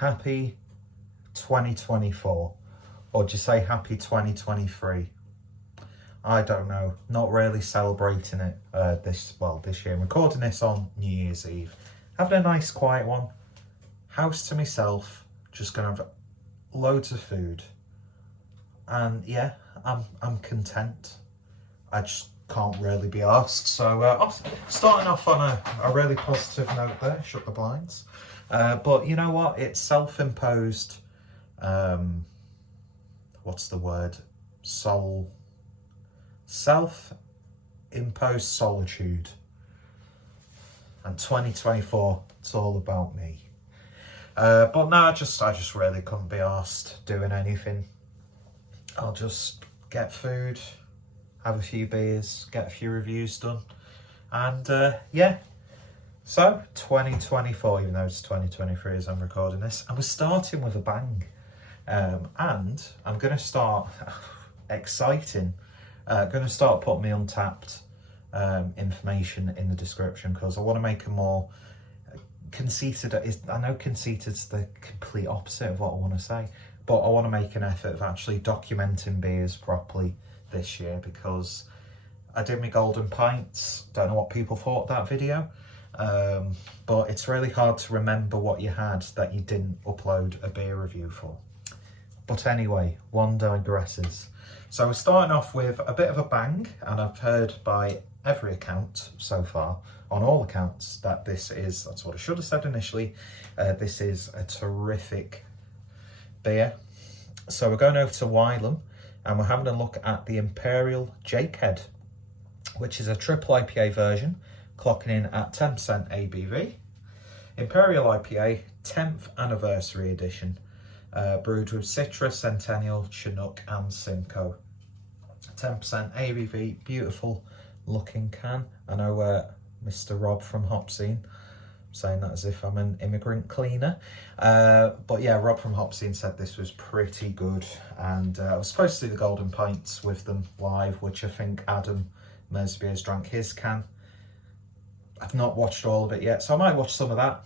happy 2024, or do you say happy 2023? I don't know, not really celebrating it this year. I'm recording this on New Year's Eve, having a nice quiet one, house to myself, just gonna have loads of food, and yeah, I'm content. I just can't really be asked. So starting off on a really positive note there, shut the blinds. But you know what? It's self-imposed, what's the word? Self-imposed solitude. And 2024, it's all about me. But no, I just really couldn't be asked doing anything. I'll just get food, have a few beers, get a few reviews done, and yeah. So 2024, even though it's 2023 as I'm recording this, and we're starting with a bang. And I'm going to start exciting. Going to start putting my Untappd information in the description, because I want to make a more conceited. I know conceited's the complete opposite of what I want to say, but I want to make an effort of actually documenting beers properly this year, because I did my golden pints. Don't know what people thought of that video, but it's really hard to remember what you had that you didn't upload a beer review for. But anyway, one digresses. So we're starting off with a bit of a bang, and I've heard by every account so far, on all accounts, that this is, that's what I should have said initially, this is a terrific beer. So we're going over to Wylam, and we're having a look at the Imperial Jakehead, which is a triple IPA version, clocking in at 10% ABV. Imperial IPA, 10th anniversary edition, brewed with Citra, Centennial, Chinook and Simcoe. 10% ABV, beautiful looking can. I know Mr. Rob from Hopscene, I'm saying that as if I'm an immigrant cleaner. But yeah, Rob from Hopscene said this was pretty good, and I was supposed to do the golden pints with them live, which I think Adam Mersby has drank his can. I've not watched all of it yet, so I might watch some of that.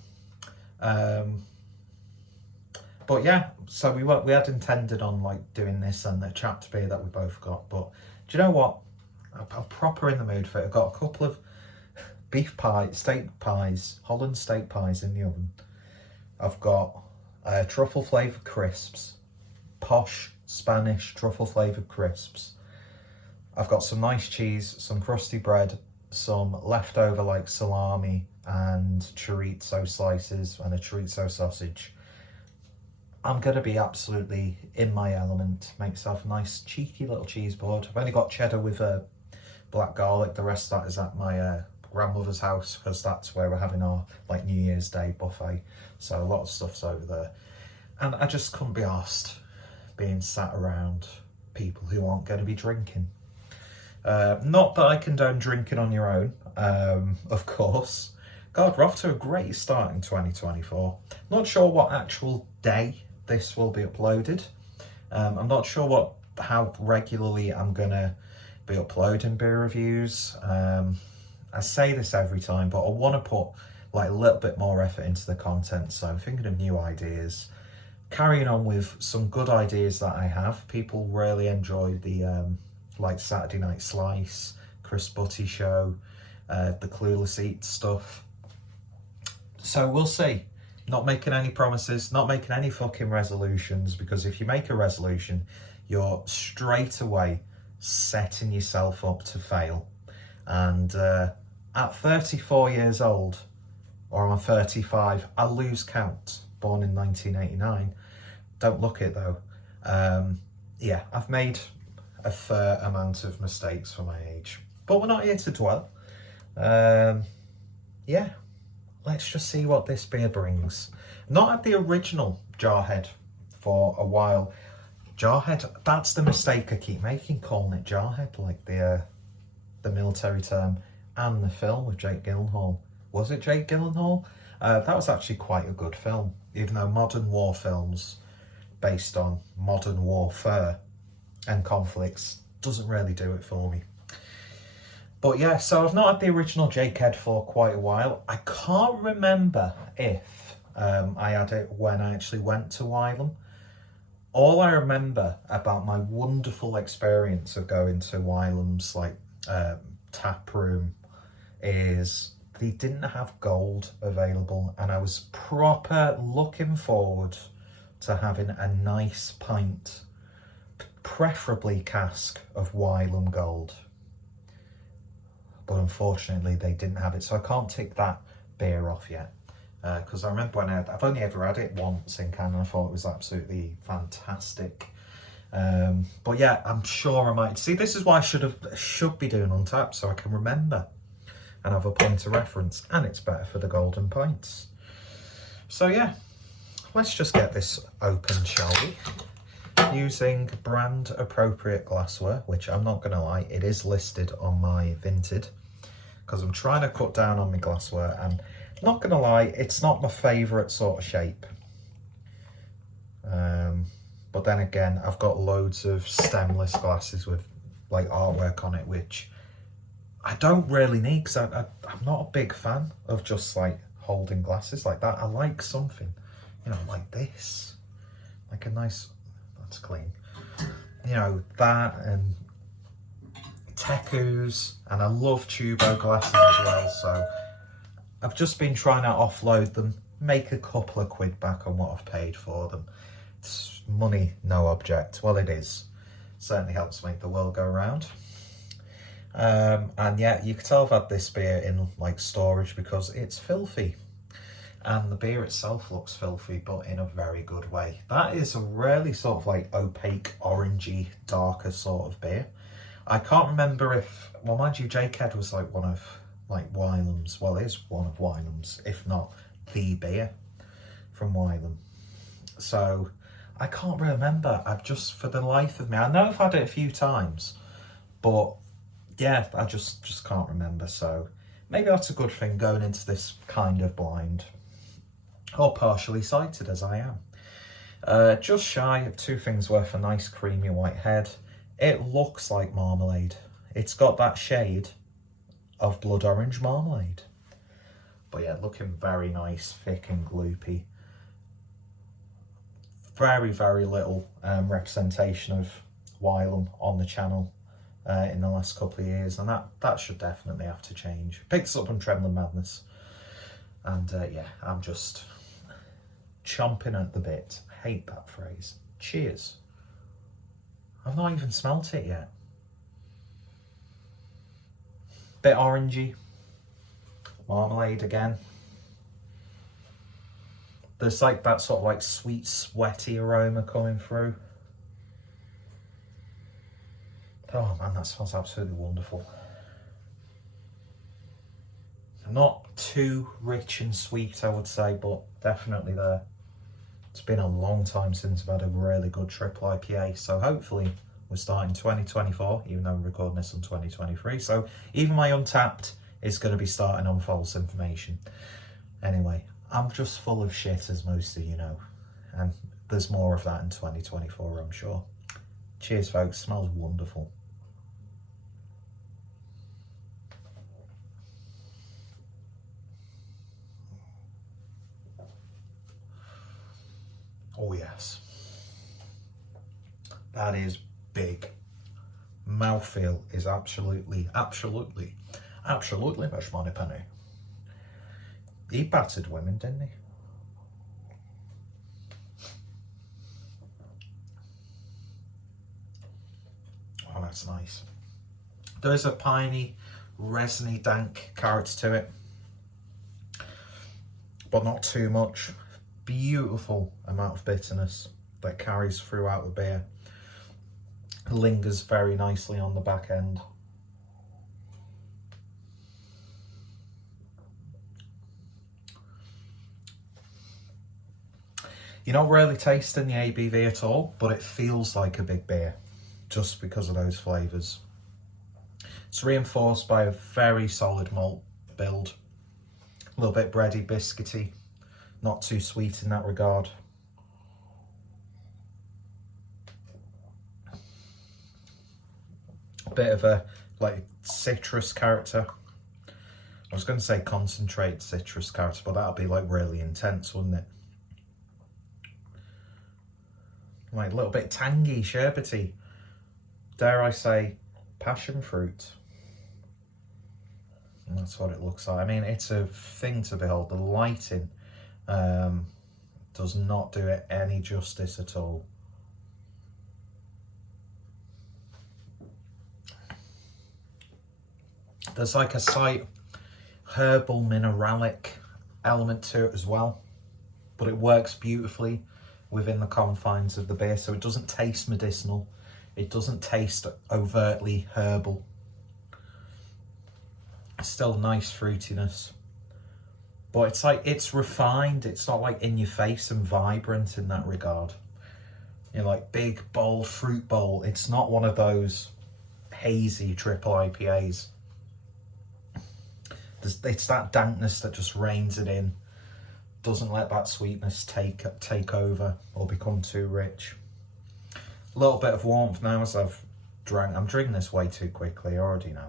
But yeah, so we had intended on like doing this and the chapped beer that we both got. But do you know what? I'm proper in the mood for it. I've got a couple of beef pie, steak pies, Holland steak pies in the oven. I've got truffle flavoured crisps, posh Spanish truffle flavoured crisps. I've got some nice cheese, some crusty bread, some leftover like salami and chorizo slices and a chorizo sausage. I'm going to be absolutely in my element. Make myself a nice cheeky little cheese board. I've only got cheddar with black garlic. The rest of that is at my grandmother's house, because that's where we're having our like New Year's Day buffet. So a lot of stuff's over there. And I just couldn't be arsed being sat around people who aren't going to be drinking. Not that I condone drinking on your own, of course. God, we're off to a great start in 2024. Not sure what actual day this will be uploaded. I'm not sure how regularly I'm gonna be uploading beer reviews. I say this every time, but I want to put like a little bit more effort into the content. So I'm thinking of new ideas, carrying on with some good ideas that I have. People really enjoy the like Saturday Night Slice, Chris Butty show, the Clueless Eat stuff. So we'll see. Not making any promises, not making any fucking resolutions, because if you make a resolution, you're straight away setting yourself up to fail. And at 34 years old, or I'm 35, I lose count, born in 1989. Don't look it though. Yeah, I've made a fair amount of mistakes for my age, but we're not here to dwell. Yeah. Let's just see what this beer brings. Not had the original Jakehead for a while. Jakehead, that's the mistake I keep making, calling it Jakehead, like the military term, and the film with Jake Gyllenhaal. Was it Jake Gyllenhaal? That was actually quite a good film, even though modern war films based on modern warfare and conflicts doesn't really do it for me. But yeah, so I've not had the original Jakehead for quite a while. I can't remember if I had it when I actually went to Wylam. All I remember about my wonderful experience of going to Wylam's like tap room is they didn't have gold available, and I was proper looking forward to having a nice pint, preferably cask of Wylam Gold. But unfortunately they didn't have it, so I can't tick that beer off yet. Because I remember when I've only ever had it once in Canada, I thought it was absolutely fantastic. But yeah, I'm sure I might. See, this is why I should be doing Untappd, so I can remember and have a point of reference, and it's better for the golden pints. So yeah, let's just get this open, shall we? Using brand appropriate glassware, which I'm not going to lie, it is listed on my Vinted, because I'm trying to cut down on my glassware, and not going to lie, it's not my favourite sort of shape. But then again, I've got loads of stemless glasses with like artwork on it, which I don't really need, because I'm not a big fan of just like holding glasses like that. I like something, you know, like this, like a nice, that's clean, you know, that, and Tekus, and I love tubo glasses as well, so I've just been trying to offload them, make a couple of quid back on what I've paid for them. It's money, no object. Well, it is. Certainly helps make the world go round. And yeah, you can tell I've had this beer in like storage because it's filthy. And the beer itself looks filthy, but in a very good way. That is a really sort of like opaque, orangey, darker sort of beer. I can't remember if, well, mind you, Jakehead was like one of like Wylam's, well, it is one of Wylam's, if not the beer from Wylam. So I can't remember. I've just, for the life of me, I know I've had it a few times, but yeah, I just can't remember. So maybe that's a good thing going into this kind of blind, or partially sighted as I am. Just shy of 2 things worth a nice creamy white head. It looks like marmalade. It's got that shade of blood orange marmalade. But yeah, looking very nice, thick and gloopy. Very, very little representation of Wylam on the channel in the last couple of years, and that should definitely have to change. Picks up on Trembling Madness. And yeah, I'm just chomping at the bit. I hate that phrase. Cheers. I've not even smelt it yet. Bit orangey. Marmalade again. There's like that sort of like sweet, sweaty aroma coming through. Oh man, that smells absolutely wonderful. Not too rich and sweet, I would say, but definitely there. It's been a long time since I've had a really good triple IPA, so hopefully we're starting 2024, even though I'm recording this in 2023. So even my Untappd is going to be starting on false information. Anyway, I'm just full of shit, as most of you know, and there's more of that in 2024, I'm sure. Cheers, folks. Smells wonderful. Oh yes, that is big. Mouthfeel is absolutely Miss Moneypenny. He battered women, didn't he? Oh, that's nice. There is a piney, resiny, dank character to it, but not too much. Beautiful amount of bitterness that carries throughout the beer. Lingers very nicely on the back end. You're not really tasting the ABV at all, but it feels like a big beer just because of those flavours. It's reinforced by a very solid malt build. A little bit bready, biscuity, not too sweet in that regard. A bit of a like citrus character I was going to say concentrated citrus character, but that'd be like really intense, wouldn't it? Like a little bit tangy, sherbety. Dare I say, passion fruit. And that's what it looks like. I mean, it's a thing to behold. The lighting does not do it any justice at all. There's like a slight herbal mineralic element to it as well, but it works beautifully within the confines of the beer, so it doesn't taste medicinal, it doesn't taste overtly herbal. Still nice fruitiness, but it's like, it's refined, it's not like in your face and vibrant in that regard. You know, like big bold fruit bowl. It's not one of those hazy triple IPAs. It's that dankness that just reins it in, doesn't let that sweetness take over or become too rich. A little bit of warmth now as I've drank. I'm drinking this way too quickly, I already know.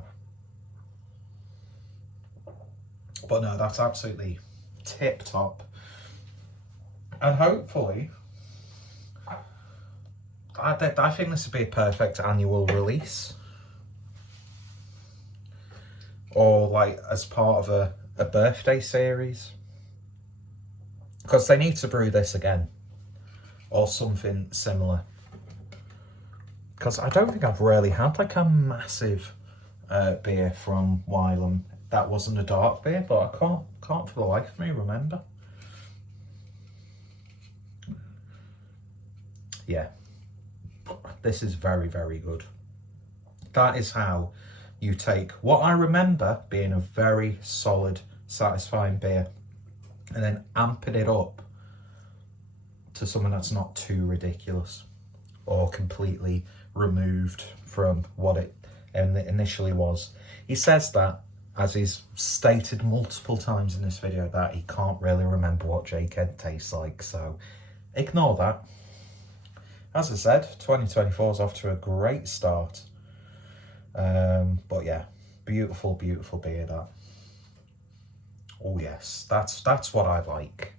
But no, that's absolutely tip top. And hopefully, I think this would be a perfect annual release. Or like as part of a birthday series. Because they need to brew this again. Or something similar. Because I don't think I've really had like a massive beer from Wylam. That wasn't a dark beer, but I can't for the life of me remember. Yeah. This is very, very good. That is how you take what I remember being a very solid, satisfying beer and then amping it up to something that's not too ridiculous or completely removed from what it initially was. He says that, as he's stated multiple times in this video, that he can't really remember what Jakehead tastes like, so ignore that. As I said, 2024 is off to a great start. But yeah, beautiful, beautiful beer, that. Oh yes, that's what I like.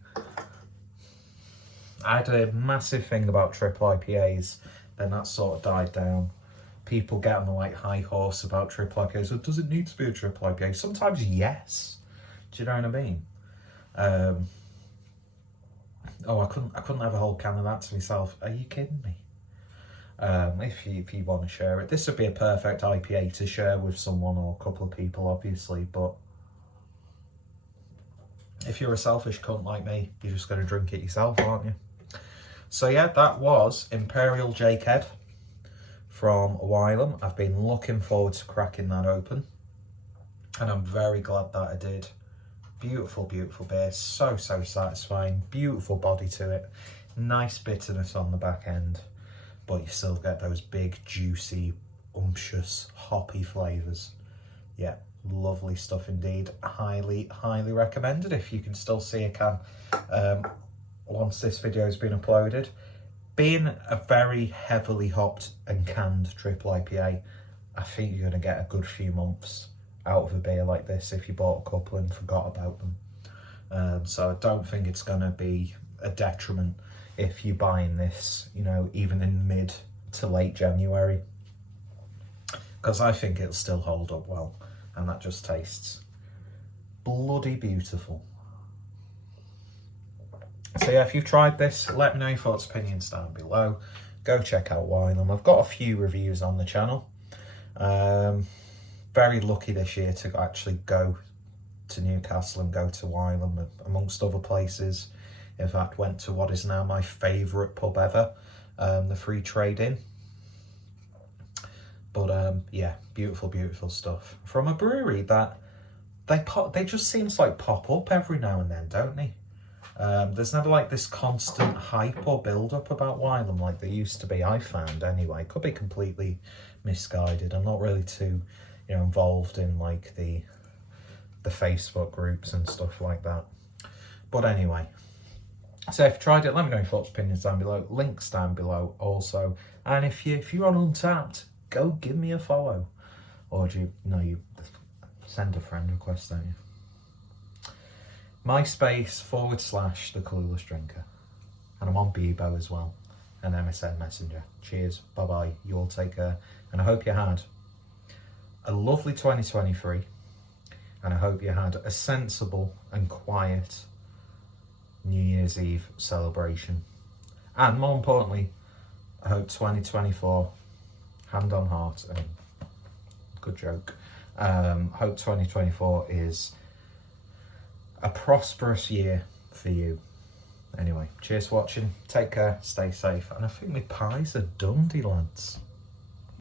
I had a massive thing about triple IPAs, then that sort of died down. People get on the like high horse about triple IPAs. So does it need to be a triple IPA? Sometimes yes. Do you know what I mean? Oh, I couldn't have a whole can of that to myself. Are you kidding me? If you want to share it, this would be a perfect IPA to share with someone or a couple of people, obviously. But if you're a selfish cunt like me, you're just going to drink it yourself, aren't you? So yeah, that was Imperial Jakehead from Wylam. I've been looking forward to cracking that open, and I'm very glad that I did. Beautiful, beautiful beer, so satisfying, beautiful body to it, nice bitterness on the back end, but you still get those big, juicy, umptious, hoppy flavours. Yeah, lovely stuff indeed. Highly, highly recommended if you can still see a can once this video has been uploaded. Being a very heavily hopped and canned triple IPA, I think you're going to get a good few months out of a beer like this if you bought a couple and forgot about them. So I don't think it's going to be a detriment if you're buying this, you know, even in mid to late January, because I think it'll still hold up well, and that just tastes bloody beautiful. So yeah, if you've tried this, let me know your thoughts, opinions down below. Go check out Wylam. I've got a few reviews on the channel. Very lucky this year to actually go to Newcastle and go to Wylam, amongst other places. In fact, went to what is now my favourite pub ever, the Free Trade Inn. But yeah, beautiful, beautiful stuff from a brewery that they just seems like pop up every now and then, don't they? There's never like this constant hype or build up about Wylam like there used to be, I found anyway. Could be completely misguided. I'm not really too, you know, involved in like the Facebook groups and stuff like that. But anyway, so if you tried it, let me know your thoughts, opinions down below. Links down below also. And if you're on Untappd, go give me a follow. Or do you send a friend request, don't you? MySpace / The Clueless Drinker. And I'm on Bebo as well, and MSN Messenger. Cheers, bye bye, you all take care. And I hope you had a lovely 2023, and I hope you had a sensible and quiet New Year's Eve celebration. And more importantly, I hope 2024, hand on heart, good joke, hope 2024 is a prosperous year for you. Anyway, cheers for watching, take care, stay safe, and I think my pies are done, lads.